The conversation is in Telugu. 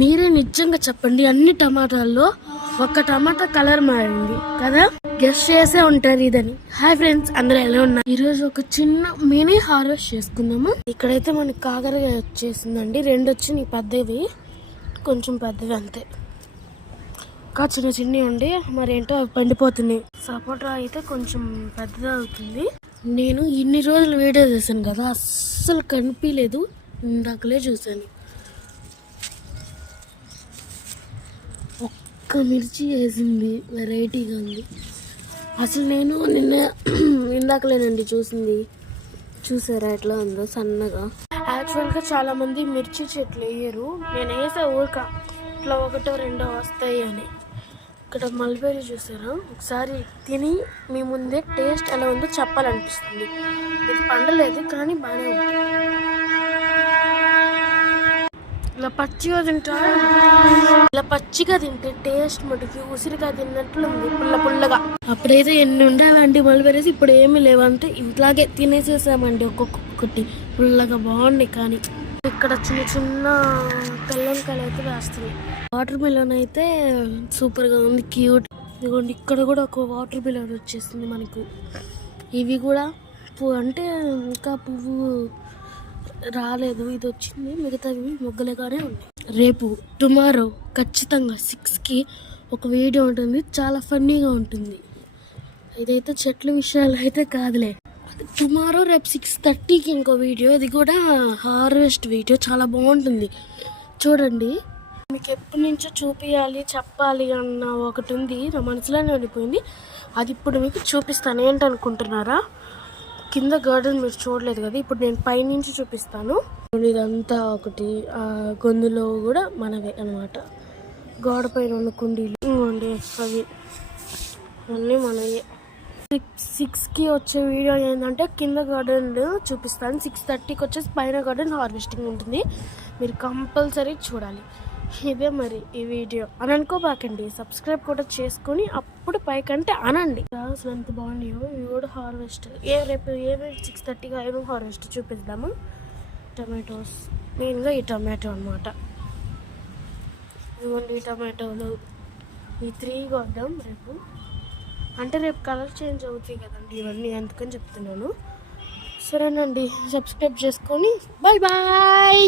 మీరే నిజంగా చెప్పండి, అన్ని టమాటాల్లో ఒక్క టమాటా కలర్ మారింది కదా, గెస్ట్ చేసే ఉంటారు ఇదని. హాయ్ ఫ్రెండ్స్, అందరూ ఎలా ఉన్నారు? ఈ రోజు ఒక చిన్న మినీ హార్వెస్ట్ చేసుకుందాము. ఇక్కడైతే మనకి కాకరకాయ వచ్చేసిందండి. 2 వచ్చినాయి, పెద్దవి కొంచెం పెద్దవి అంతే. ఇంకా చిన్న చిన్నవి ఉండి మరేంటో అవి పండిపోతున్నాయి. సపోటా అయితే కొంచెం పెద్దది అవుతుంది. నేను ఇన్ని రోజులు వీడియో చేశాను కదా, అస్సలు కనిపించలేదు. ఇందాకలే చూశాను. ఒక్క మిర్చి వేసింది, వెరైటీగా ఉంది. అసలు నేను ఇందాకలేనండి చూసింది. చూసారా ఎట్లా ఉందో సన్నగా. యాక్చువల్గా చాలా మంది మిర్చి చెట్లు వేయరు. నేను వేసే ఊరిక ఇట్లా 1, 2 వస్తాయి అని. ఇక్కడ మల్బెర్రీ చూసారా, ఒకసారి తిని మీ ముందే టేస్ట్ ఎలా ఉందో చెప్పాలనిపిస్తుంది. ఇది పండలేదు కానీ బాగానే ఉంది. ఇలా పచ్చిగా తింటే టేస్ట్ మటుకి ఉసిరికాయ తిన్నట్లుంది, పుల్లగా. అప్పుడైతే ఎన్ని ఉండేవండి మల్బెర్రీస్, ఇప్పుడు ఏమీ లేవంటే ఇంట్లాగే తినేసేసామండి. ఒక్కొక్కటి పుల్లగా బాగున్నాయి. కానీ ఇక్కడ చిన్న చిన్న తెల్లంకాయలు అయితే వేస్తున్నాయి. వాటర్ మిలన్ అయితే సూపర్ గా ఉంది, క్యూట్. ఇదిగోండి, ఇక్కడ కూడా ఒక వాటర్ మిలన్ వచ్చేసింది మనకు. ఇవి కూడా అంటే ఇంకా పువ్వు రాలేదు, ఇది వచ్చింది. మిగతావి మొగ్గలుగానే ఉన్నాయి. రేపు టుమారో ఖచ్చితంగా 6కి ఒక వీడియో ఉంటుంది, చాలా ఫన్నీగా ఉంటుంది. ఇదైతే చెట్ల విషయాలు అయితే కాదులే. టుమారో రేపు 6:30కి ఇంకో వీడియో, ఇది కూడా హార్వెస్ట్ వీడియో, చాలా బాగుంటుంది. చూడండి, మీకు ఎప్పటి నుంచో చూపించాలి చెప్పాలి అన్న ఒకటి ఉంది, నా మనసులోనే ఉండిపోయింది. అది ఇప్పుడు మీకు చూపిస్తాను. ఏంటనుకుంటున్నారా? కింద గార్డెన్ మీరు చూడలేదు కదా, ఇప్పుడు నేను పైనుంచి చూపిస్తాను. ఇదంతా ఒకటి గొంతులో కూడా మనవే అనమాట. గోడ పైన ఉన్న కుండీలు ఇంకోండి, అవి అన్నీ మనవే. 6కి వచ్చే వీడియో ఏంటంటే కింద గార్డెన్ చూపిస్తాను. 6:30కి వచ్చేసి పైన గార్డెన్ హార్వెస్టింగ్ ఉంటుంది. మీరు కంపల్సరీ చూడాలి. ఇదే మరి ఈ వీడియో అని అనుకోబాకండి. సబ్స్క్రైబ్ కూడా చేసుకొని అప్పుడు పైకంటే అనండి. అసలు ఎంత బాగున్నాయో ఇవి కూడా హార్వెస్ట్. రేపు 6:30కి ఏమేమి హార్వెస్ట్ చూపిద్దాము. టమాటోస్, మెయిన్గా ఈ టమాటో అనమాట. ఇదిగోండి ఈ టమాటోలు, ఈ 3 కొద్దాం రేపు. అంటే రేపు కలర్ చేంజ్ అవుతాయి కదండి ఇవన్నీ, అందుకని చెప్తున్నాను. సరేనండి, సబ్స్క్రైబ్ చేసుకొని బాయ్.